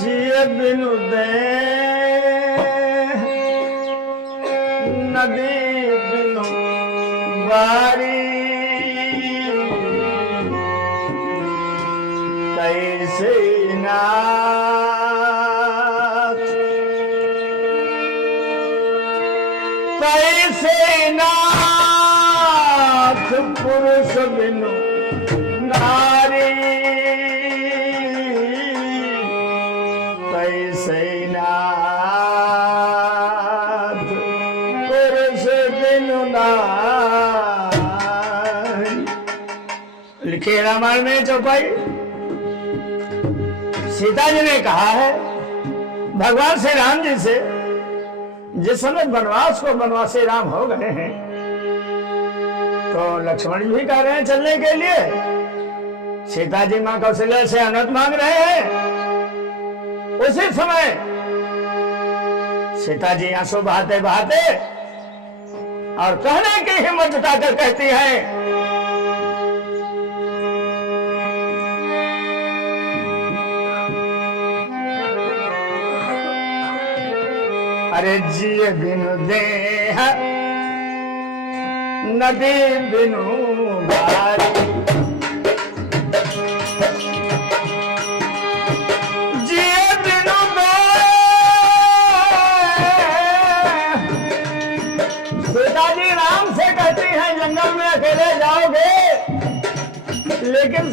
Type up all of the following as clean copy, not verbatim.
जिए बिनु दे नदी बिनु बारी कैसे नाथ कैसे नाथ पुरुष बिनु नारी कैसे नाथ पुरुष बिनु नारी। लिखे रामायण में चौपाई सीता जी ने कहा है भगवान श्री राम जी से, जिस समय वनवास को वनवासी राम हो गए हैं तो लक्ष्मण जी भी कह रहे हैं चलने के लिए, सीता जी मां कौशल्या से अनुमति मांग रहे हैं। उसी समय सीता जी आंसू बहाते बहाते और कहने की हिम्मत जुटाकर कहती है, अरे जिए बिनु देह नदी बिनु बारी जिए बिनु सीता जी राम से कहती हैं जंगल में अकेले जाओगे, लेकिन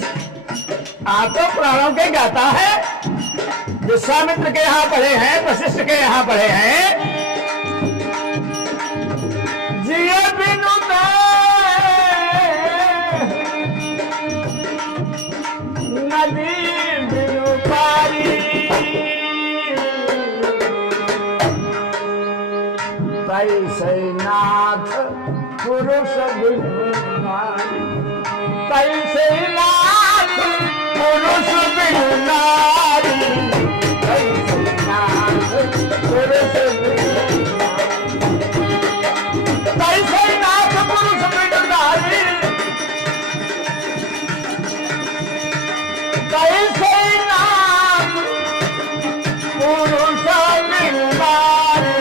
आप तो प्राणों के गाता है, विश्वामित्र के यहाँ पढ़े हैं, वशिष्ठ के यहाँ पढ़े हैं, जिए बिनु नदी बिनु पारी कैसे नाथ पुरुष बिनु नारी कैसे नाथ पुरुष बिनु नारी कैसे नाथ पुरुष बिनु नारी कैसे नाथ पुरुष बिनु नारी।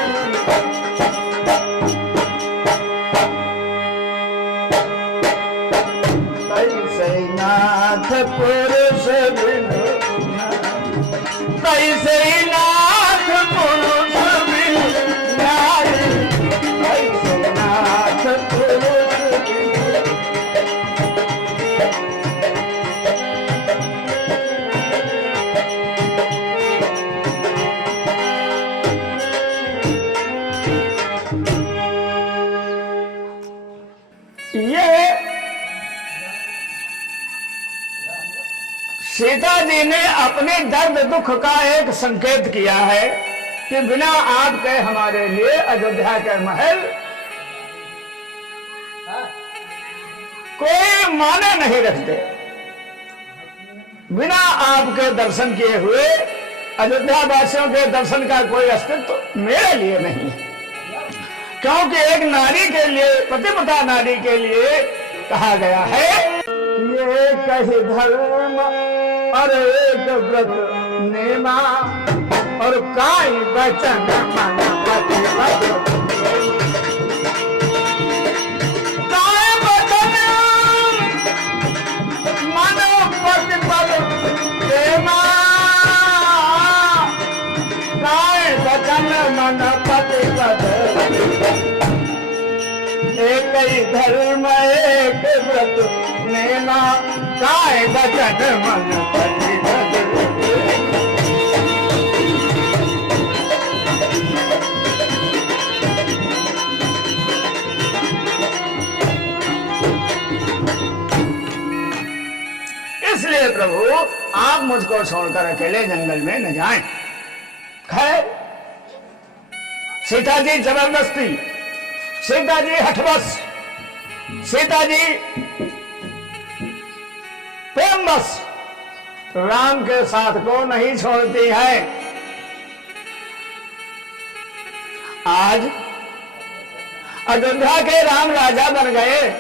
कैसे नाथ पुरुष बिनु कैसे नाथ पुरुष बिनु नारी कैसे नाथ पुरुष ये सीता जी ने अपने दर्द दुख का एक संकेत किया है कि बिना आपके हमारे लिए अयोध्या के महल कोई माने नहीं रखते, बिना आपके दर्शन किए हुए अयोध्या वासियों के दर्शन का कोई अस्तित्व मेरे लिए नहीं है। क्योंकि एक नारी के लिए, पतिव्रता नारी के लिए कहा गया है ये कही धर्म और एक व्रत नेमा और काई वचन मन प्रतिबद्ध काय वचन मन प्रतिबद्ध नेमा काय वचन मन प्रतिबद्ध एक ही धर्म एक व्रत नेमा काय वचन मन प्रतिबद्ध। इसलिए प्रभु आप मुझको छोड़कर अकेले जंगल में न जाएं। खैर सीता जी जबरदस्ती, सीता जी हठवश, सीता जी प्रेमवश राम के साथ को नहीं छोड़ती है। आज अयोध्या के राम राजा बन गए।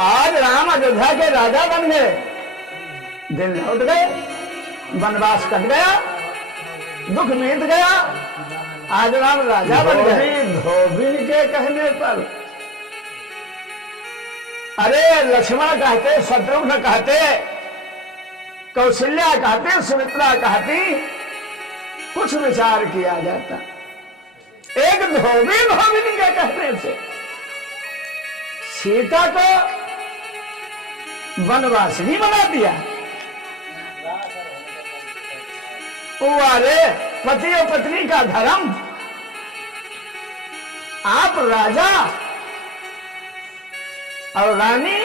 आज राम अयोध्या के राजा बन गए। दिन लौट गए, वनवास कट गया, दुख मिट गया, आज राम राजा बन गए। धोबी के कहने पर अरे लक्ष्मण कहते, शत्रुघ्न कहते, कौशल्या कहते, सुमित्रा कहती, कुछ विचार किया जाता। एक धोबी धोबिनी के कहने से सीता को वनवासिनी बना दिया। अरे पति और पत्नी का धर्म, आप राजा और रानी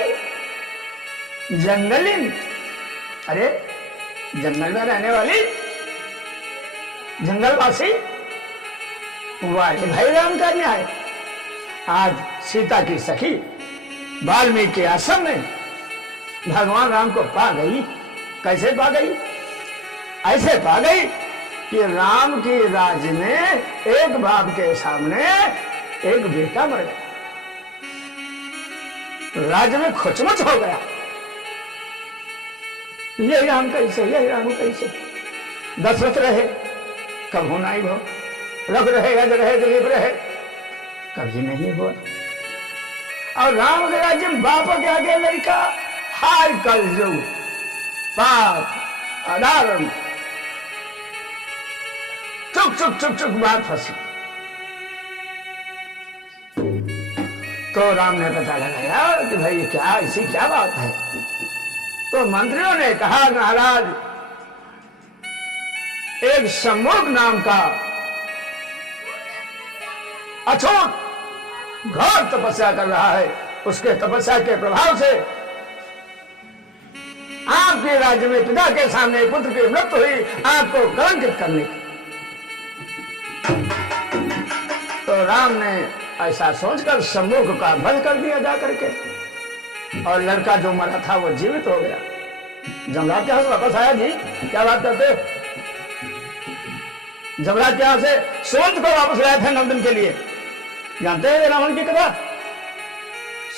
जंगलीन। अरे जंगल में रहने वाली जंगलवासी, वाह भाई राम का न्याय। आज सीता की सखी वाल्मीकि के आश्रम में भगवान राम को पा गई। कैसे पा गई? ऐसे पा गई कि राम की राज में एक बाप के सामने एक बेटा मर गया, राज्य में खुचमुच हो गया। यही राम कैसे, यही राम कैसे। दशरथ रहे, कब होना ही हो, रघु रहे, अज रहे, दिलीप रहे, कभी नहीं हुआ। और राम के राज्य में बाप के आगे लड़का, हाय कलयुग, पाप अदारम, चुक चुक चुक चुक बात फंसी। तो राम ने पता लगाया कि भाई क्या ऐसी क्या बात है। तो मंत्रियों ने कहा महाराज, एक सम्मुख नाम का अछूत घोर तपस्या कर रहा है, उसके तपस्या के प्रभाव से आपके राज्य में पिता के सामने पुत्र की मृत्यु हुई, आपको कलंकित करने की। तो राम ने ऐसा सोचकर सम्मुख का वध कर दिया जा करके, और लड़का जो मरा था वो जीवित हो गया। जमराज के यहाँ से वापस आया जी, क्या बात करते? जमराज के यहाँ से सुमंत को वापस लाए थे 9 दिन के लिए। जानते हैं रावण की कथा?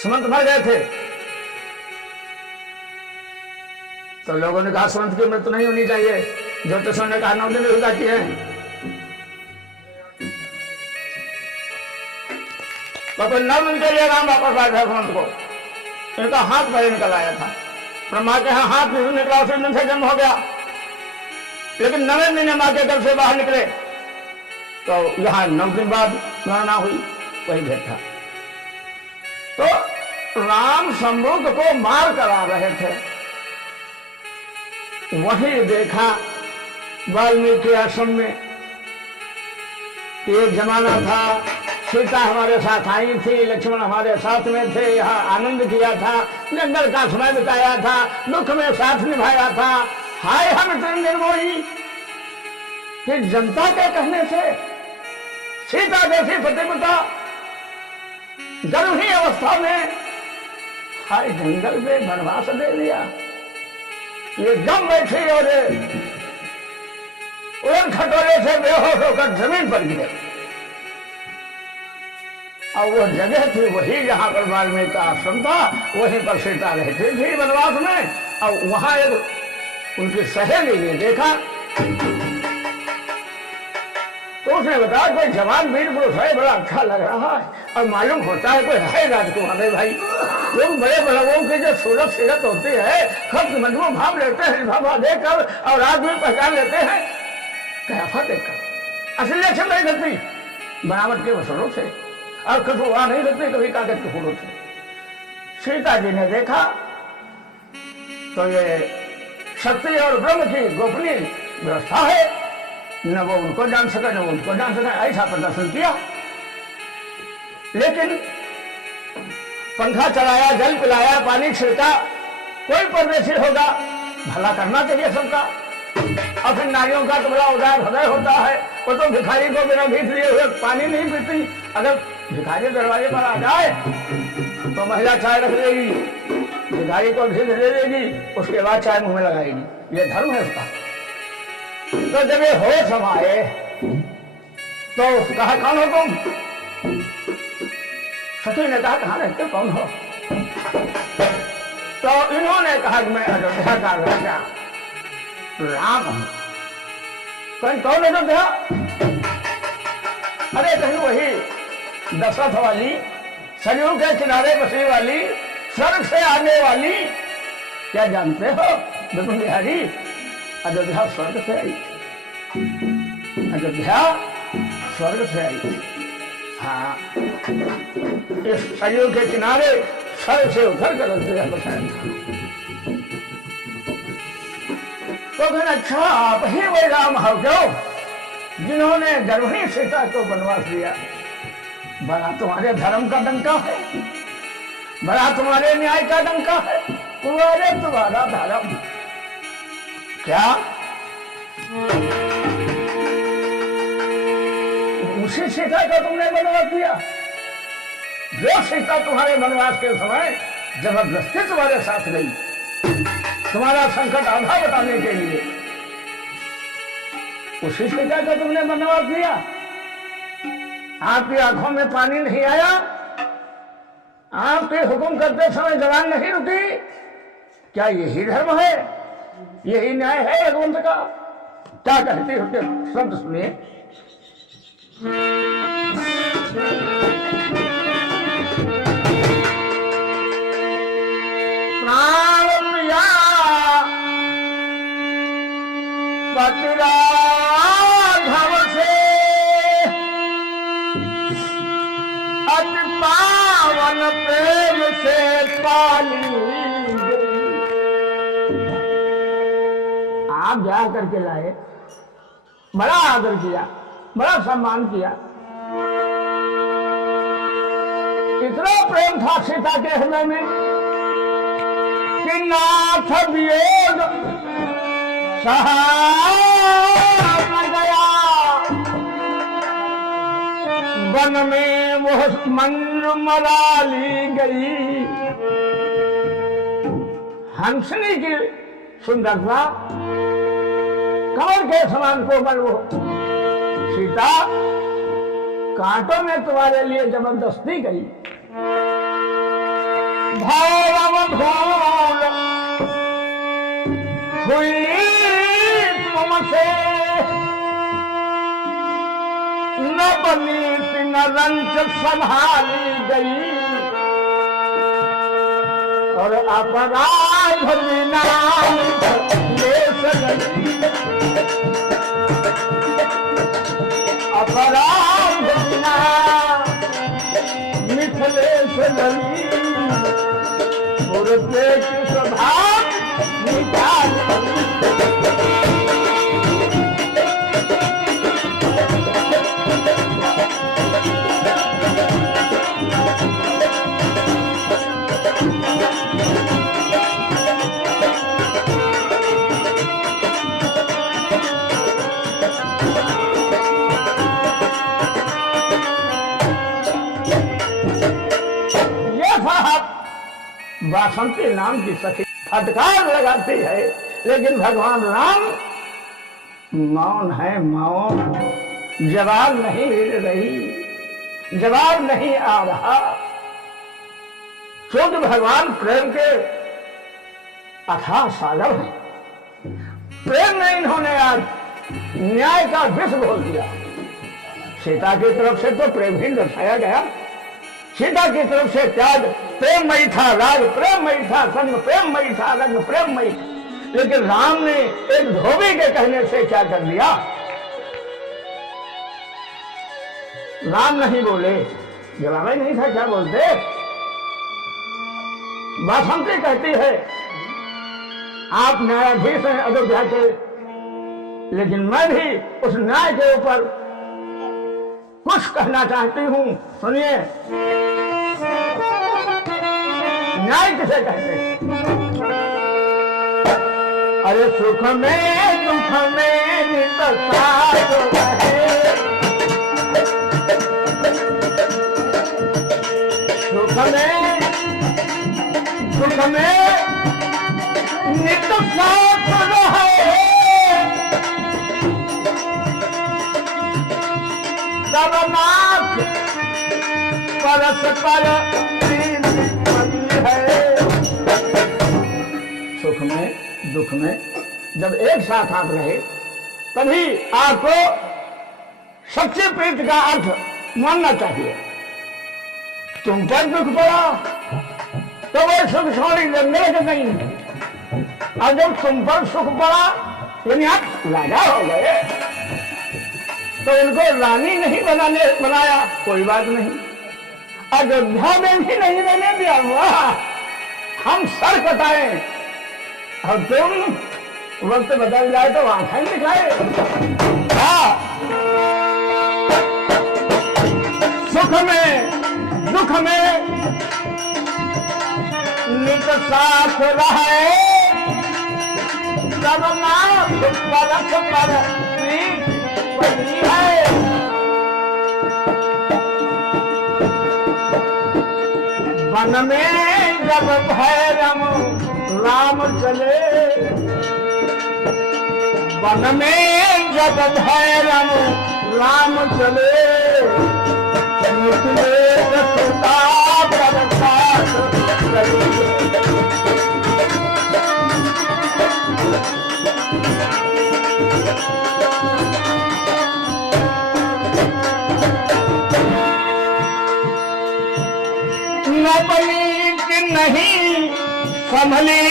सुमंत मर गए थे, तो लोगों ने कहा सुमंत की मृत्यु नहीं होनी चाहिए। ज्योतिषों ने कहा 9 दिन हो जाती है। तो 9 दिन के लिए राम वापस आया था सुमंत को। इनका हाथ पहले निकल आया था, ब्रह्मा के यहाँ हाथ निकला, उसी दिन से जन्म हो गया। लेकिन 9वें महीने माँ के घर से बाहर निकले तो यहाँ 9 दिन बाद गणना हुई, वही भेद था। तो राम सम्मुख को मार कर आ रहे थे, वही देखा वाल्मीकि आश्रम में। एक जमाना था, सीता हमारे साथ आई थी, लक्ष्मण हमारे साथ में थे, यहाँ आनंद किया था, जंगल का समय बिताया था, दुख में साथ निभाया था। हाय हम इतने निर्मोही कि जनता के कहने से सीता जैसी पतिव्रता गर्भही अवस्था में हाय जंगल में वनवास दे दिया। ये गम बैठी और उड़न खटोले से बेहोश होकर जमीन पर गिरे। और वो जगह थी वही जहां पर वाल्मीकि का आश्रम था, वहीं पर सीता रहती थी वनवास में। और वहां एक उनकी सहेली ने देखा तो उसने बताया कोई जवान वीर पुरुष है, बड़ा अच्छा लग रहा है, और मालूम होता है कोई है राजकुमार है। भाई लोग बड़े बलवों की जो सूरत सीरत होती है, खत मजमू भाव लेते हैं, भाभा देखकर, और आदमी पहचान लेते हैं कयाफा देखकर। असली लक्षण नहीं लगती बनावट के वसलों से, और कुछ हुआ नहीं लगती कभी कागज के फूलों से। सीता जी ने देखा तो ये शक्ति और ब्रह्म की गोपनीय व्यवस्था है, न वो उनको जान सका न वो उनको जान सका, ऐसा प्रदर्शन किया। लेकिन पंखा चलाया, जल पिलाया, पानी छिड़का, कोई परदेशी होगा भला करना चाहिए सबका। और फिर नारियों का तो बड़ा उदार हृदय होता है, वो तो भिखारी को बिना भीख लिए हुए पानी नहीं पीती। अगर भिखारी दरवाजे पर आ जाए तो महिला चाय रख देगी, भिखारी को भीख दे देगी, उसके बाद चाय मुंह में लगाएगी। ये धर्म है उसका। तो जब ये होश समाए तो कहा कौन हो तुम? सती ने कहा कहाँ रहते कौन हो? तो इन्होंने कहा कि मैं अयोध्या का राजा राम हूं। कहीं कौन अयोध्या? अरे कहीं वही दशरथ वाली, सरयू के किनारे बसी वाली, स्वर्ग से आने वाली। क्या जानते हो विपिन बिहारी, अयोध्या स्वर्ग से आई थी। अयोध्या स्वर्ग से आई थी। हाँ, इस सरयू के किनारे स्वर्ग से उतर कर अयोध्या बसाया था। तो फिर अच्छा आप ही वही राम हो क्यों जिन्होंने गर्भिणी सीता को वनवास दिया? बड़ा तुम्हारे धर्म का डंका है, बड़ा तुम्हारे न्याय का डंका है। तुम्हारा धर्म क्या उसी सीता का तुमने वनवास दिया जो सीता तुम्हारे वनवास के समय जबरदस्ती तुम्हारे साथ गई, तुम्हारा संकट आधा बताने के लिए? उसी सीता का तुमने वनवास दिया? आपकी आंखों में पानी नहीं आया? आपके हुक्म करते समय जवान नहीं रुकी? क्या यही धर्म है, यही न्याय है भगवंत का? क्या कहते हो कि शब्द सुनिए। राघव से अति पावन प्रेम से पाली आप जा करके लाए, बड़ा आदर किया, बड़ा सम्मान किया। इतना प्रेम था सीता के हृदय में कि नाथ वियोग सहा गया। वन में वो मंद्रमला ली गई। हंसनी की सुंदरता कमल के समान कोमल वो सीता कांटों में तुम्हारे लिए जबरदस्ती गई। भौरव भूल हुई तुमसे न बनीत न रंच संभाली गई। और अपराध बिना अपराध बिना मिथिलेश लली पुरते की स्वभाव निकाल। बासंती नाम की सखी फटकार लगाती है, लेकिन भगवान राम मौन है, मौन। जवाब नहीं मिल रही, जवाब नहीं आ रहा। क्योंकि भगवान प्रेम के अथाह सागर हैं। प्रेम में इन्होंने आज न्याय का विष घोल दिया। सीता की तरफ से तो प्रेम ही दर्शाया गया, सीता की तरफ से त्याग प्रेममयी था, राग प्रेममयी था, संग प्रेममयी था, रंग प्रेममयी था। लेकिन राम ने एक धोबी के कहने से क्या कर दिया? राम नहीं बोले, जवाब ही नहीं था, क्या बोलते? बासंती कहती है आप न्यायाधीश हैं अयोध्या के, लेकिन मैं भी उस न्याय के ऊपर कुछ कहना चाहती हूं। सुनिए, न्याय किसे कहते हैं? अरे सुख में दुख में नित साथ रहे, सुख में दुख में नित साथ रहे। तब नाथ परस्पर है। सुख में दुख में जब एक साथ आप रहे तभी आपको सच्चे प्रीत का अर्थ मानना चाहिए। तुम पर दुख पड़ा तो वो सुख छोड़ी मेरे के नहीं, और जब तुम पर सुख पड़ा यानी आप राजा हो गए तो उनको रानी नहीं बनाया, कोई बात नहीं। अयोध्या में भी नहीं रहने दिया, वाह हम सर कटाए और तुम वक्त बदल जाए तो आंखें दिखाए। सुख में दुख में नित साथ रहे, तब नाथ परख पर प्रीत बनी है। वन में जब भैरम राम चले, वन में जब भैरम राम चले, निकले रखता बरसात चले। नपली कि नहीं संभली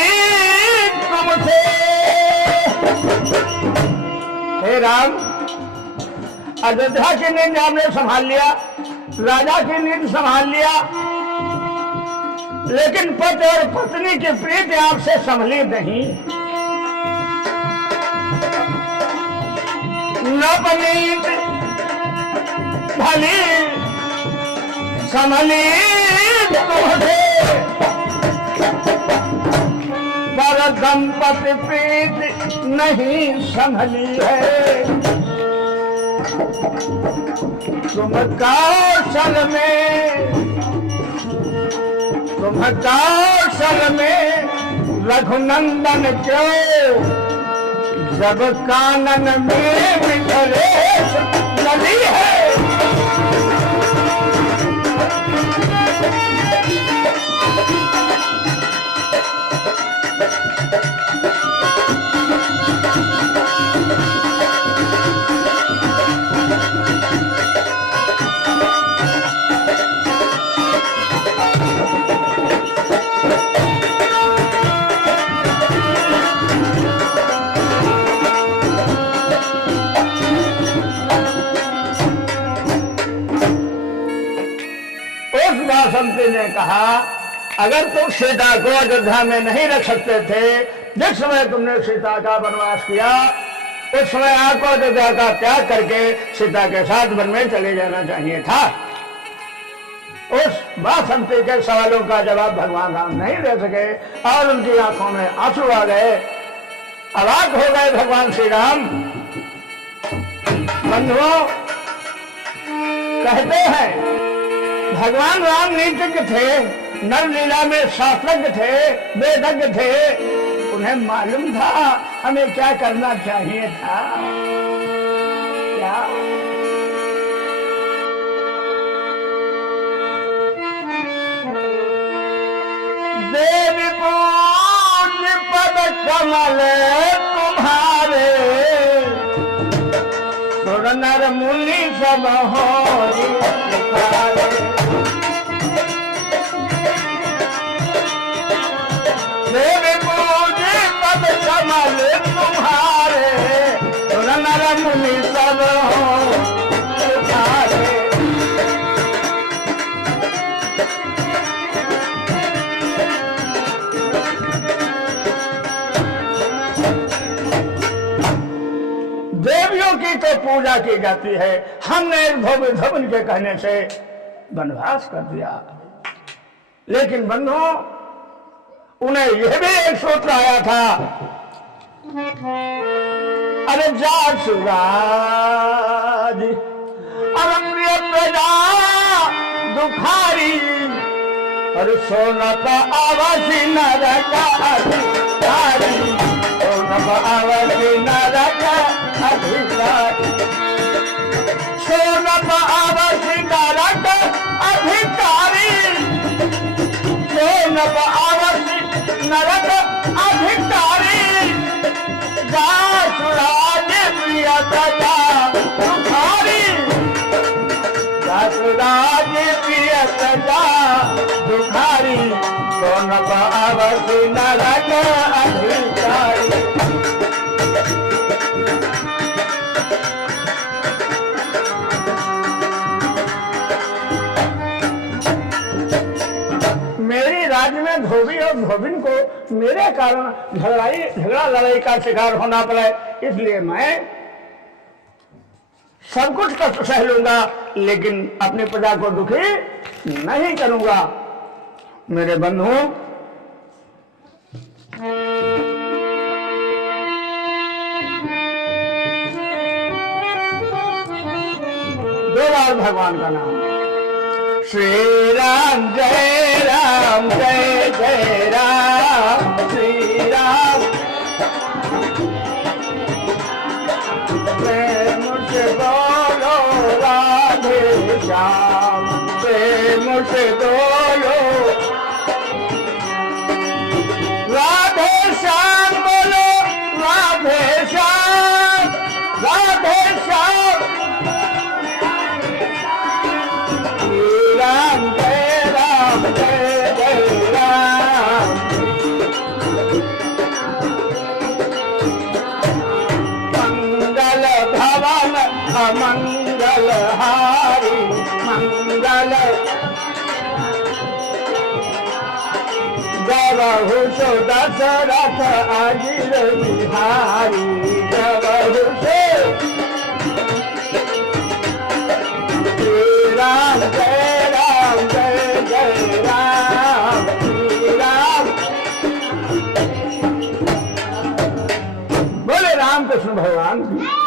तुमसे, हे राम अयोध्या की नींद आपने संभाल लिया, राजा की नींद संभाल लिया, लेकिन पति और पत्नी की प्रीति आपसे संभली नहीं। नपनीत भली संभली तुमसे, पर दंपति प्रीत नहीं संभली है। तुम कौशल में रघुनंदन क्यों, जब कानन में मिथिलेश नदी है। बसंती ने कहा, अगर तुम सीता को अयोध्या में नहीं रख सकते थे, जिस समय तुमने सीता का वनवास किया उस समय आपको अयोध्या का त्याग करके सीता के साथ वन में चले जाना चाहिए था। उस बसंती के सवालों का जवाब भगवान राम नहीं दे सके और उनकी आंखों में आंसू आ गए, अवाक हो गए भगवान श्री राम। बंधुओं, कहते हैं भगवान राम नीतिज्ञ थे, नर लीला में शास्त्रज्ञ थे, वेदज्ञ थे, उन्हें मालूम था हमें क्या करना चाहिए था। क्या देवी पूज्य पद कमल तुम्हारे, सुर नर मुनि सब होरी पुकारे। देवी पूज्य पद कमल तुम्हारे, सुर नर मुनि सब होरी पुकारे। देवियों की तो पूजा की जाती है, हमने धोबी धोबन के कहने से वनवास कर दिया, लेकिन बंधुओं उन्हें यह भी एक सूत्र आया था, अरे जा सुराज अरम्य प्रजा दुखारी, और सोना का आवासी नरका अधिकारी, सोना का आवासी नरका अधिकारी, सोना का आवासी नरका अधिकारी, सोना का आवासी नरका अधिकारी। दासी नरक अधिकारी। मेरी राज्य में धोबी और धोबिन को मेरे कारण झगड़ा लड़ाई का शिकार होना पड़े, इसलिए मैं सब कुछ कष्ट सह लूंगा, लेकिन अपनी प्रजा को दुखी नहीं करूंगा। मेरे बंधु, दो बार भगवान का नाम, श्री राम जय राम जय जय राम, श्री राम प्रेम से बोलो राधे श्याम, प्रेम से बोलो राधे श्याम, बोलो राधे श्याम, राधे श्याम, राम जय जय राम। मंगल भवन अमंगल हारी, मंगल गवहु सो दशरथ अजिर बिहारी, गवहु सो राम जय जय राम, श्री राम। बोले रामकृष्ण भगवान की।